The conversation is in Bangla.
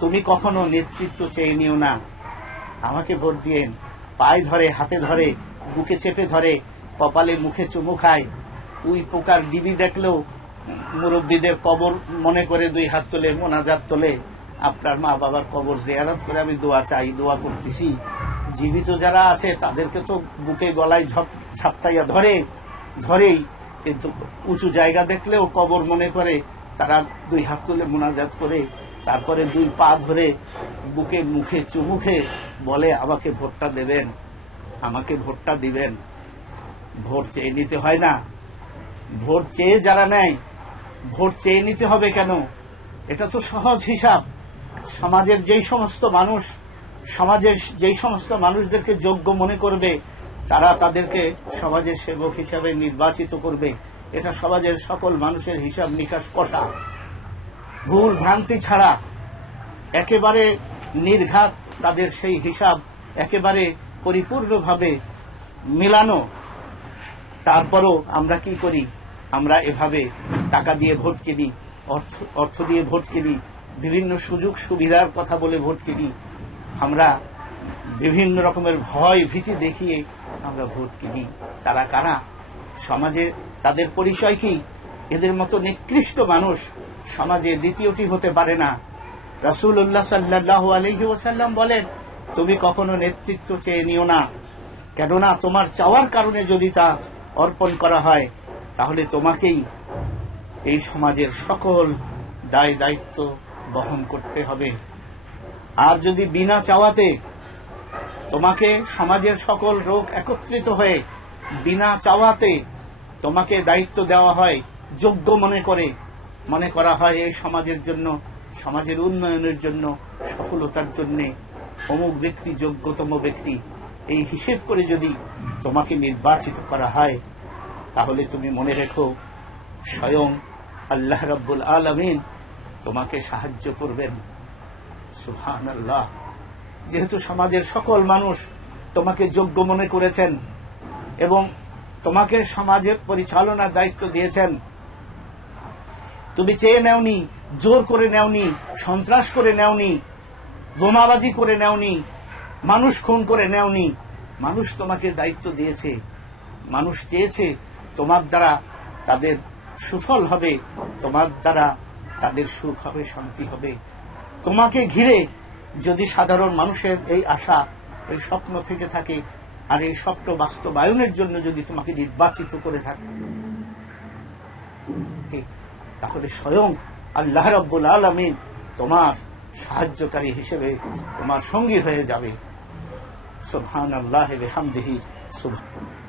তুমি কখনো নেতৃত্ব চেয়ে নিও না, আমাকে ভোট দিয়েন। পায়ে ধরে, হাতে ধরে, বুকে চেপে ধরে, কপালে মুখে চুমু খায়। উই পোকার ডিবি দেখলেও মুরব্বীদের কবর মনে করে 2 হাত তোলে, মোনাজাত তোলে। আপনার মা বাবার কবর জিয়ারত করে আমি দোয়া চাই, দোয়া করতেছি। জীবিত যারা আছে তাদেরকে তো বুকে গলায় ঝাপটাইয়া ধরেই, কিন্তু উঁচু জায়গা দেখলেও কবর মনে করে, তারা 2 হাত তুলে মোনাজাত করে, তারপরে 2 পা ধরে বুকে মুখে চুমুখে বলে আমাকে ভোটটা দেবেন, আমাকে ভোটটা দিবেন। ভোট চেয়ে নিতে হয় না। ভোট চেয়ে যারা নেয়, ভোট চেয়ে নিতে হবে কেন? এটা তো সহজ হিসাব। সমাজের যেই সমস্ত মানুষদেরকে যোগ্য মনে করবে, তারা তাদেরকে সমাজের সেবক হিসাবে নির্বাচিত করবে। এটা সমাজের সকল মানুষের হিসাব নিকাশ কষা, ভুল ভ্রান্তি ছাড়া একেবারে নির্ঘাত তাদের সেই হিসাব একেবারে পরিপূর্ণভাবে মিলানো। তারপরও আমরা কি করি? আমরা এভাবে টাকা দিয়ে ভোট কিনি, অর্থ দিয়ে ভোট কিনি, বিভিন্ন সুযোগ সুবিধার কথা বলে ভোট কিনি, আমরা বিভিন্ন রকমের ভয় ভীতি দেখিয়ে আমরা ভোট কিনি। তারা কারা? সমাজে তাদের পরিচয় কি? এদের মতো নিকৃষ্ট মানুষ সমাজে দ্বিতীয়টি হতে পারে না। রাসূলুল্লাহ সাল্লাল্লাহু আলাইহি ওয়াসাল্লাম বলেন, তুমি কখনো নেতৃত্ব চেয়ে নিও না, কেননা তোমার চাওয়ার কারণে যদি তা অর্পণ করা হয়, তাহলে তোমাকেই এই সমাজের সকল দায় দায়িত্ব বহন করতে হবে। আর যদি বিনা চাওয়াতে তোমাকে সমাজের সকল লোক একত্রিত হয়ে বিনা চাওয়াতে তোমাকে দায়িত্ব দেওয়া হয়, যোগ্য মনে করা হয় এই সমাজের জন্য, সমাজের উন্নয়নের জন্য, সফলতার জন্য অমুক ব্যক্তি যোগ্যতম ব্যক্তি, এই হিসেব করে যদি তোমাকে নির্বাচিত করা হয়, তাহলে তুমি মনে রেখো স্বয়ং আল্লাহ রাব্বুল আলামিন তোমাকে সাহায্য করবেন। সুবহানাল্লাহ। যেহেতু সমাজের সকল মানুষ তোমাকে যোগ্য মনে করেছেন এবং তোমাকে সমাজের পরিচালনার দায়িত্ব দিয়েছেন, তুমি চেয়ে নেওনি, জোর করে নেওনি, সন্ত্রাস করে নেওনি, বোমাবাজি করে নেওনি, মানুষ খুন করে নেওনি। মানুষ তোমাকে দায়িত্ব দিয়েছে, মানুষ চেয়েছে তোমার দ্বারা তাদের সুফল হবে, তোমার দ্বারা তাদের সুখ হবে, শান্তি হবে। তোমাকে ঘিরে যদি সাধারণ মানুষের এই আশা, এই স্বপ্ন থেকে থাকে, আর এই স্বপ্ন বাস্তবায়নের জন্য যদি তোমাকে নির্বাচিত করে থাকে, তাহলে স্বয়ং আল্লাহ রাব্বুল আলামিন তোমার সাহায্যকারী হিসেবে তোমার সঙ্গী হয়ে যাবে। সুবহানাল্লাহি ওয়া বিহামদিহি।